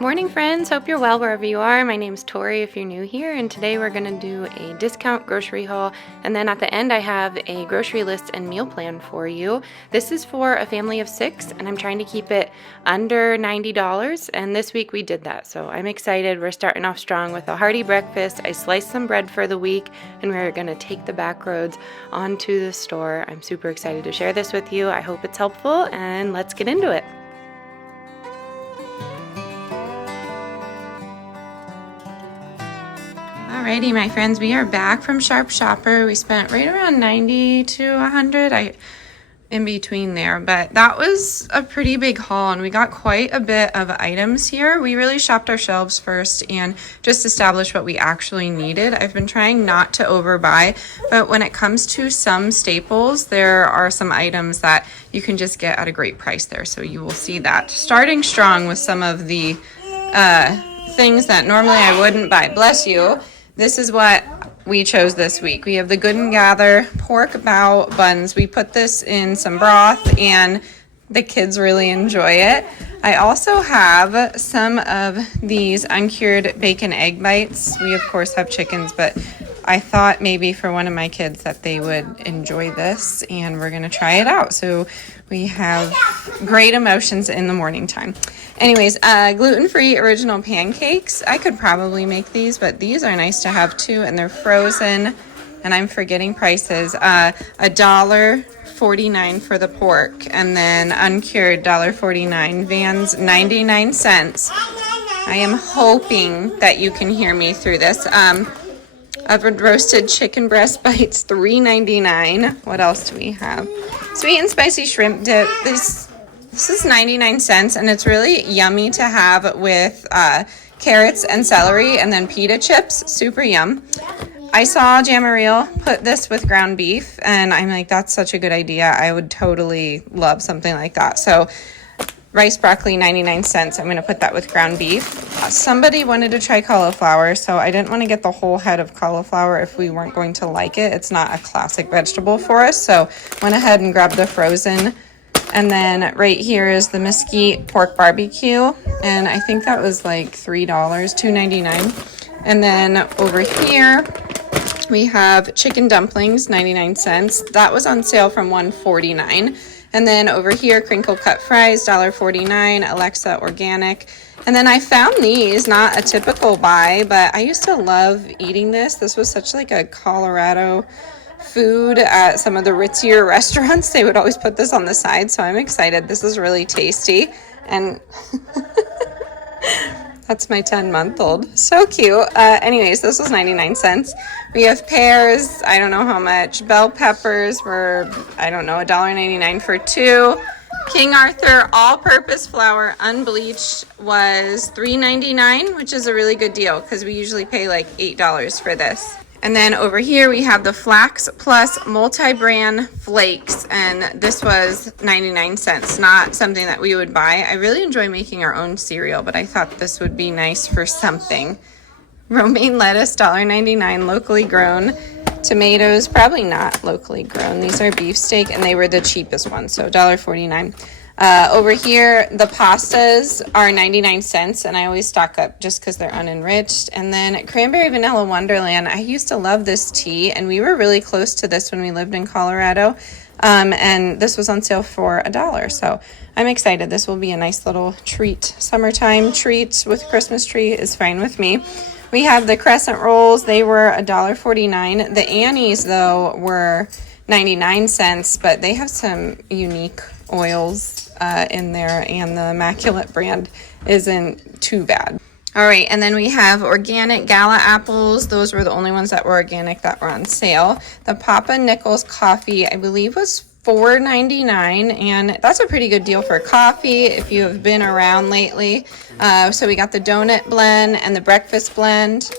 Morning friends, hope you're well wherever you are. My name's Tori if you're new here, and today we're going to do a discount grocery haul, and then at the end I have a grocery list and meal plan for you. This is for a family of 6 and I'm trying to keep it under $90, and this week we did that, so I'm excited. We're starting off strong with a hearty breakfast. I sliced some bread for the week and we're going to take the back roads onto the store. I'm super excited to share this with you. I hope it's helpful, and let's get into it. Alrighty, my friends, we are back from Sharp Shopper. We spent right around 90 to 100, in between there, but that was a pretty big haul and we got quite a bit of items here. We really shopped our shelves first and just established what we actually needed. I've been trying not to overbuy, but when it comes to some staples, there are some items that you can just get at a great price there, so you will see that. Starting strong with some of the things that normally I wouldn't buy. Bless you. This is what we chose this week. We have the Good and Gather pork bao buns. We put this in some broth and the kids really enjoy it. I also have some of these uncured bacon egg bites. We of course have chickens, but I thought maybe for one of my kids that they would enjoy this, and we're gonna try it out. So we have great emotions in the morning time. Anyways, gluten-free original pancakes. I could probably make these, but these are nice to have too, and they're frozen, and I'm forgetting prices. $1.49 for the pork, and then uncured $1.49. Vans 99 cents. I am hoping that you can hear me through this. Oven roasted chicken breast bites, $3.99. What else do we have? Sweet and spicy shrimp dip. This is 99 cents, and it's really yummy to have with carrots and celery and then pita chips. Super yum. I saw Jamariel put this with ground beef, and I'm like, that's such a good idea. I would totally love something like that. So rice broccoli, 99 cents. I'm going to put that with ground beef. Somebody wanted to try cauliflower, so I didn't want to get the whole head of cauliflower if we weren't going to like it. It's not a classic vegetable for us, so went ahead and grabbed the frozen. And then right here is the mesquite pork barbecue, and I think that was like $3, $2.99. And then over here we have chicken dumplings, 99 cents. That was on sale from $1.49. And then over here, crinkle cut fries, $1.49, Alexa organic. And then I found these, not a typical buy, but I used to love eating this. This was such like a Colorado food at some of the ritzier restaurants. They would always put this on the side, so I'm excited. This is really tasty. And that's my 10-month-old. So cute. Anyways, this was 99 cents. We have pears, I don't know how much. Bell peppers were, I don't know, $1.99 for 2. King Arthur all-purpose flour, unbleached, was $3.99, which is a really good deal because we usually pay like $8 for this. And then over here we have the Flax Plus multi-brand flakes, and this was 99 cents. Not something that we would buy. I really enjoy making our own cereal, but I thought this would be nice for something. Romaine lettuce, $1.99, locally grown. Tomatoes, probably not locally grown. These are beefsteak, and they were the cheapest ones, so $1.49. Over here, the pastas are 99 cents, and I always stock up just because they're unenriched. And then Cranberry Vanilla Wonderland. I used to love this tea, and we were really close to this when we lived in Colorado. And this was on sale for $1, so I'm excited. This will be a nice little treat. Summertime treat with Christmas tree is fine with me. We have the crescent rolls. They were $1.49. The Annie's, though, were 99 cents, but they have some unique oils in there, and the Immaculate brand isn't too bad. All right, and then we have organic Gala apples. Those were the only ones that were organic that were on sale. The Papa Nichols coffee, I believe, was $4.99, and that's a pretty good deal for coffee if you have been around lately. So we got the donut blend and the breakfast blend.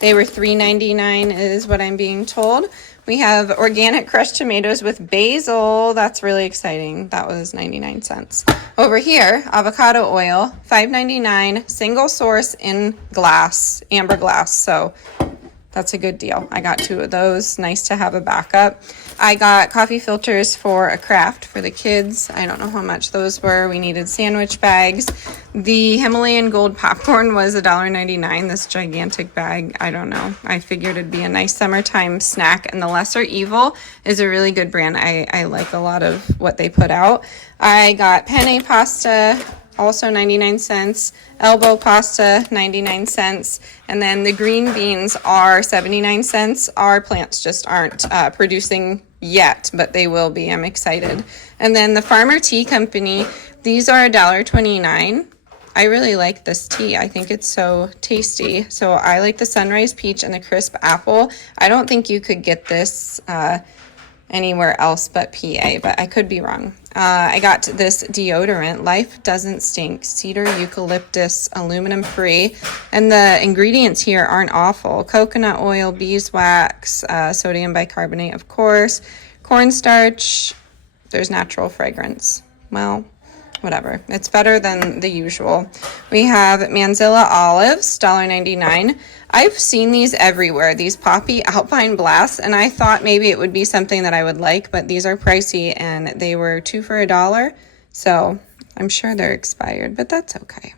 They were $3.99 is what I'm being told. We have organic crushed tomatoes with basil. That's really exciting. That was 99 cents. Over here, avocado oil, $5.99, single source in glass, amber glass. So that's a good deal. I got 2 of those. Nice to have a backup. I got coffee filters for a craft for the kids. I don't know how much those were. We needed sandwich bags. The Himalayan Gold popcorn was $1.99. This gigantic bag, I don't know. I figured it'd be a nice summertime snack. And the Lesser Evil is a really good brand. I like a lot of what they put out. I got penne pasta, also 99 cents, elbow pasta, 99 cents, and then the green beans are 79 cents. Our plants just aren't producing yet, but they will be. I'm excited. And then the Farmer Tea Company, these are $1.29. I really like this tea. I think it's so tasty. So I like the Sunrise Peach and the Crisp Apple. I don't think you could get this anywhere else but PA, but I could be wrong. I got this deodorant, Life Doesn't Stink, cedar, eucalyptus, aluminum free, and the ingredients here aren't awful. Coconut oil, beeswax, sodium bicarbonate, of course, cornstarch, there's natural fragrance. Well, whatever. It's better than the usual. We have Manzilla olives, $1.99. I've seen these everywhere, these Poppy Alpine Blasts, and I thought maybe it would be something that I would like, but these are pricey, and they were 2 for $1, so I'm sure they're expired, but that's okay.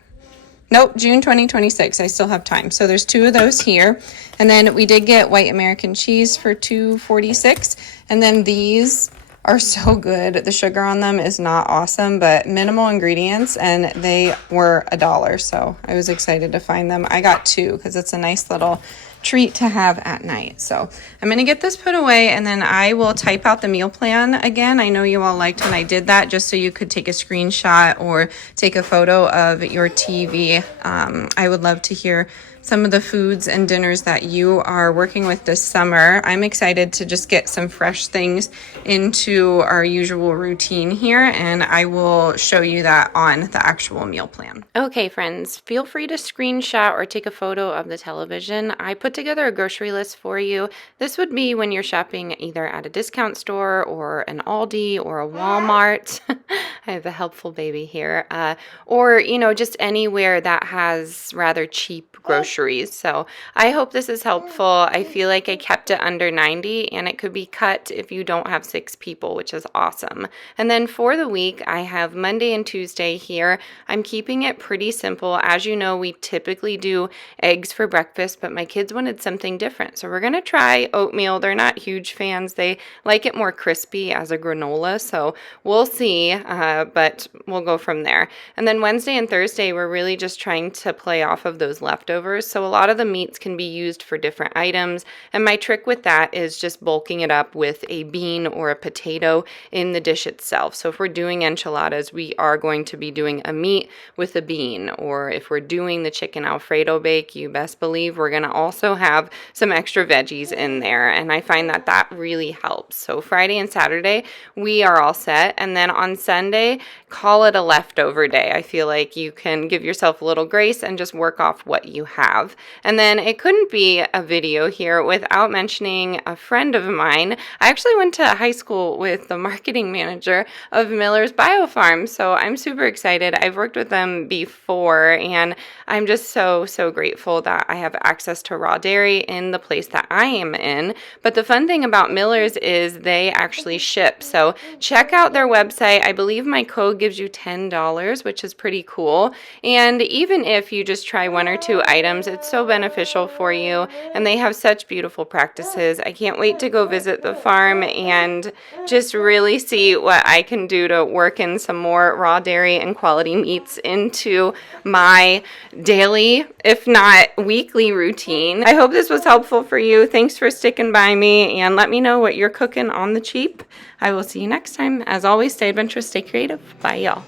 Nope, June 2026. I still have time. So there's 2 of those here. And then we did get white American cheese for $2.46. And then these are so good. The sugar on them is not awesome, but minimal ingredients, and they were $1. So I was excited to find them. I got 2 because it's a nice little treat to have at night. So I'm going to get this put away, and then I will type out the meal plan again. I know you all liked when I did that, just so you could take a screenshot or take a photo of your TV. I would love to hear some of the foods and dinners that you are working with this summer. I'm excited to just get some fresh things into our usual routine here, and I will show you that on the actual meal plan. Okay, friends, feel free to screenshot or take a photo of the television. I put together a grocery list for you. This would be when you're shopping either at a discount store or an Aldi or a Walmart. I have a helpful baby here. Or, just anywhere that has rather cheap groceries. So I hope this is helpful. I feel like I kept it under 90, and it could be cut if you don't have 6 people, which is awesome. And then for the week, I have Monday and Tuesday here. I'm keeping it pretty simple. As you know, we typically do eggs for breakfast, but my kids wanted something different. So we're going to try oatmeal. They're not huge fans. They like it more crispy as a granola. So we'll see, but we'll go from there. And then Wednesday and Thursday, we're really just trying to play off of those leftovers. So a lot of the meats can be used for different items. And my trick with that is just bulking it up with a bean or a potato in the dish itself. So if we're doing enchiladas, we are going to be doing a meat with a bean. Or if we're doing the chicken Alfredo bake, you best believe we're going to also have some extra veggies in there. And I find that that really helps. So Friday and Saturday, we are all set. And then on Sunday, call it a leftover day. I feel like you can give yourself a little grace and just work off what you have. And then it couldn't be a video here without mentioning a friend of mine. I actually went to high school with the marketing manager of Miller's Biofarm, so I'm super excited. I've worked with them before, and I'm just so grateful that I have access to raw dairy in the place that I am in. But the fun thing about Miller's is they actually ship. So check out their website. I believe my code gives you $10, which is pretty cool. And even if you just try 1 or 2 items, it's so beneficial for you, and they have such beautiful practices. I can't wait to go visit the farm and just really see what I can do to work in some more raw dairy and quality meats into my daily, if not weekly routine. I hope this was helpful for you. Thanks for sticking by me, and let me know what you're cooking on the cheap. I will see you next time. As always, stay adventurous, stay creative. Bye, y'all.